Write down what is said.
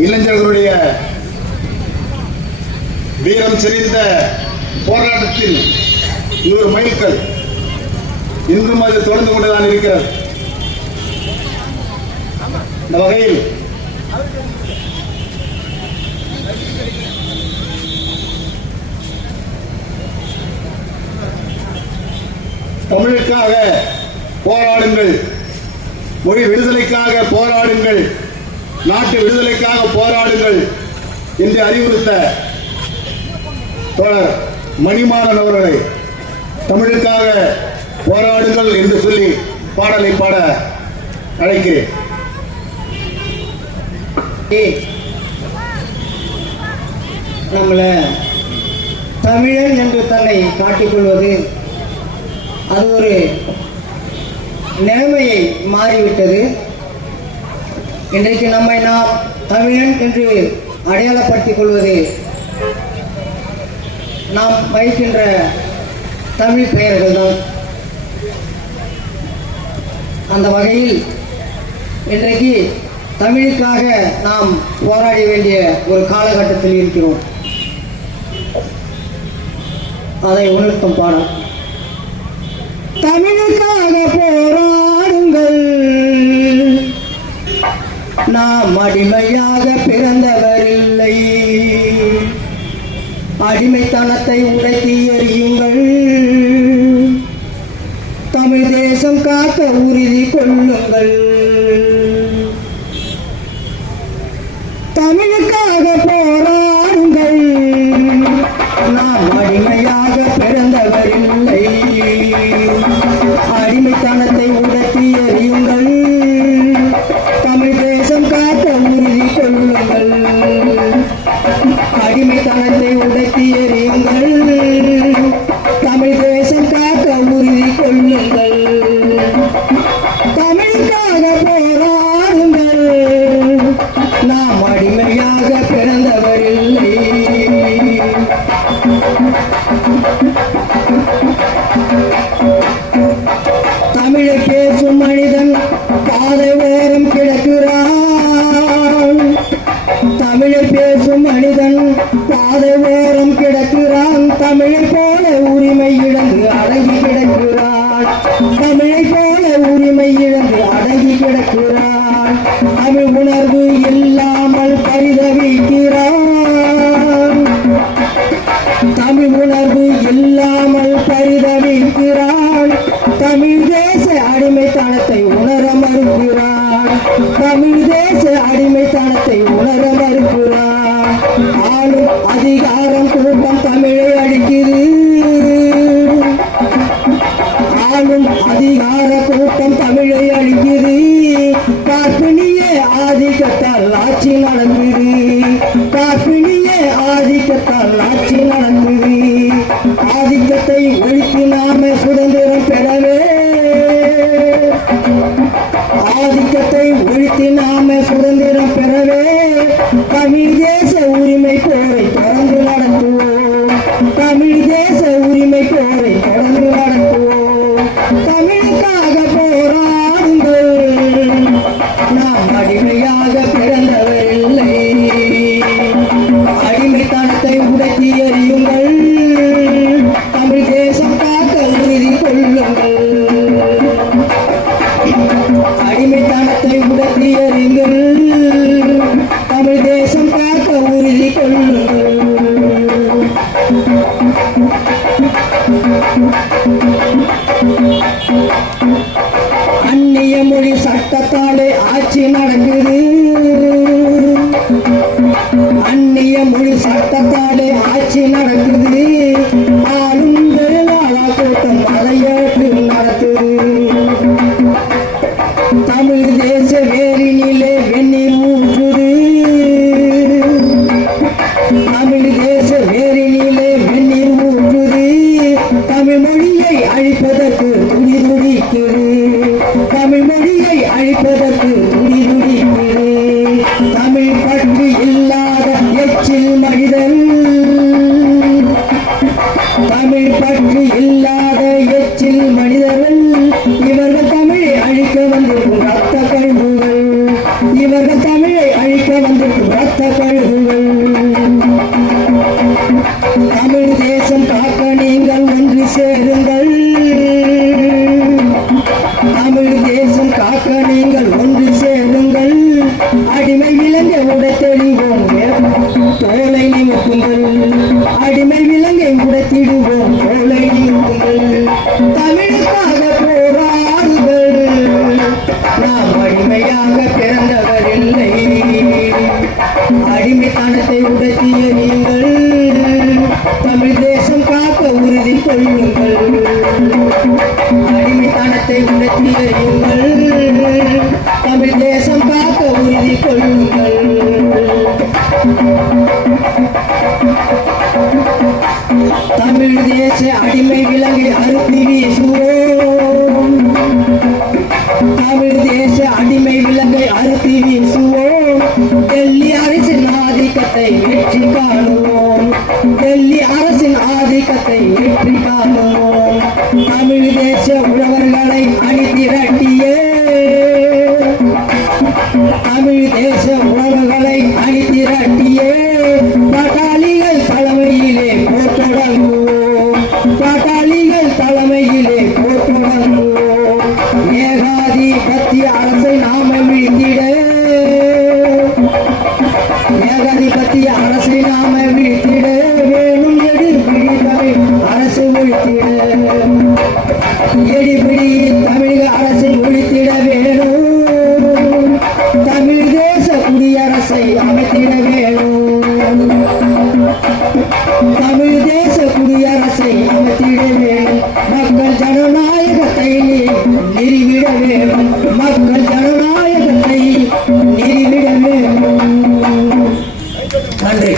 இளைஞர்களுடைய வீரம் செறிந்த போராட்டத்தில் இது ஒரு மைல்கல். இன்றும் அது தொடர்ந்து கொண்டுதான் இருக்கிறது. இந்த வகையில் தமிழுக்காக போராடுங்கள், மொழி விடுதலைக்காக போராடுங்கள், நாட்டு விடுதலைக்காக போராடுங்கள் என்று அறிவுறுத்த தோழர் மணிமாறன் அவர்களை தமிழுக்காக போராடுங்கள் என்று சொல்லி பாடலை பாட அழைக்கிறேன். நம்மள தமிழன் என்று தன்னை காட்டிக்கொள்வது அது ஒரு நிலைமையை மாறிவிட்டது. இன்றைக்கு நம்மை நாம் தமிழன் என்று அடையாளப்படுத்திக் கொள்வது நாம் வைக்கின்ற தமிழ் பெயர்கள் தான். அந்த வகையில் இன்றைக்கு தமிழுக்காக நாம் போராட வேண்டிய ஒரு காலகட்டத்தில் இருக்கிறோம். அதை உணர்த்தும் பாடம். தமிழுக்காக போராடுங்கள், நாம் அடிமையாக பிறந்தவரில்லை, அடிமைத்தனத்தை உடைத்து எறியுங்கள், தமிழ் தேசம் காக்க உறுதி கொள்ளுங்கள். தமிழுக்காக போராடுங்கள், நாம் அடிமையாக பிறந்தவரில்லை, அடிமைத்தனத்தை உடைத்து எறியுங்கள், தமிழ் தேசம் காக்க உறுதி கொள்ளுங்கள். அடிமைத்தனத்தை உடைத்து எறியுங்கள், தமிழ் தேசம் காக்க உறுதி கொள்ளுங்கள். தமிழுக்காக போராடுங்கள், நாம் அடிமையாக பிறந்தவரில்லை. தமிழை பேசும் மனிதன் பாதை ஓரம் கிடக்கிறான், தமிழை பேசும் மனிதன் பாதை ஓரம் கிடக்கிறான், தமிழை போல உரிமை இழந்து அடங்கி கிடக்கிறான், தமிழை போல உரிமை இழந்து அடங்கி கிடக்கிறான், தமிழ் உணர்வு இல்லாமல் பரிதவிக்கிறான், தமிழ் உணர்வு இல்லாமல் பரிதவிக்கிறான், தமிழ் தேச அடிமைத்தனத்தை உணர மறுக்கிறான், தமிழ் தேச அடிமைத்தனத்தை உணர மறுக்கிறான். ஆளும் அதிகாரம் கூட்டம் தமிழை அழிக்குது, ஆளும் அதிகார கூட்டம் தமிழை அழிக்குது, பார்ப்பினியே ஆதிக்கத்தால் ஆட்சி நடந்தது, பார்ப்பினியே ஆதிக்கத்தால் ஆட்சி நடந்தது. ஆதிக்கத்தை ஒழித்து நாம சுதந்திரம் பெறவே, ஆதிக்கத்தை ஒழித்து நாம சுதந்திரம் பெறவே, தமிழ் தேச உரிமை போரை தொடர்ந்து நடத்துவோம், தமிழ் தேச உரிமை போரை தொடர்ந்து நடத்துவோம். தமிழுக்காக போராடுங்கள், நாம் அடிமையாக பிறந்தவரில்லை, அடிமைத்தனத்தை உடைத்து எறியுங்கள், தமிழ் தேசம் காக்க உறுதி கொள்ளுங்கள். அடிமைத்தனத்தை உடைத்து எறியுங்கள், தமிழ் தேசம் காக்க உறுதி கொள்ளுங்கள். அந்நிய மொழி சட்டத்தாலே ஆட்சி நடக்குது, அந்நிய மொழி சட்டத்தாலே ஆட்சி நடக்குது, ஆளும் பெருநாளா கூட்டம் அதை ஏற்று நடத்துது. தமிழ் தேச வேரினிலே வெந்நீர் ஊற்றுது, தமிழ் தேச வேரினிலே வெந்நீர் ஊற்றுது, தமிழ் மொழியை அழிப்பதற்கு துடி துடிக்குது, தமிழ் மொழியை அழிப்பதற்கு துடி துடிக்குது. தமிழ் பற்று இல்லாத எச்சில் மனிதன், தமிழ் பற்று இல்லாத எச்சில் மனிதர்கள், இவர்கள் தமிழை அழிக்க வந்திருக்கும் ரத்த கழிவுகள், இவர்கள் தமிழை அழிக்க வந்திருக்கும் தேசம் காக்க நீங்கள் ஒன்று சேருங்கள். அடிமை விலங்கை உடைத்தெறிவோம் தோலை நிமித்துங்கள். அடிமை விலங்கை உடைத்திடுவோம் தோலை நிமித்துங்கள். தமிழுக்காக போராடுங்கள். நாம் அடிமையாக பிறந்தவரில்லை. அடிமைத்தனத்தை உடைத்திய நீங்கள் தமிழ் தேசம் காக்க உறுதி கொள்ளுங்கள். அடிமைத்தனத்தை உடைத்திய நீங்கள் தமிழ் தேசம் காக்க உறுதி கொள்ளுங்கள். தமிழ் தேச அடிமை விலங்கை அறுத்து வீசுவோம். தமிழ் தேச அடிமை விலங்கை அறுத்து வீசுவோம். டெல்லி அரசின் ஆதிக்கத்தை வெற்றி காணுவோம். டெல்லி அரசின் ஆதிக்கத்தை வெற்றி காணுவோம். தமிழ் தேச உழவர்களை அணிதிரட்டியே தமிழ் தேச உழவர்களை அணிதிரட்டியே பாட்டாளிகள் தலைமையிலே போர் தொடங்குவோம். பாட்டாளிகள் தலைமையிலே போர் தொடங்குவோம். ஏகாதிபத்திய அரசை நாம வீழ்த்திட ஏகாதிபத்திய அரசை நாம வீழ்த்திட வேணும் எடிபிடி தமிழ் அரசு ஒழித்திட. எடிபிடி தமிழக அரசை ஒழித்திட வேணும். தமிழ் தேச குடியரசை அமைத்திட வேணும். தமிழ் தேச குடியரசை அமைத்திட வேணும். மக்கள் ஜனநாயகத்தை நிறுவிட வேணும். மக்கள் ஜனநாயகத்தை நிறுவிட வேணும். நன்றி.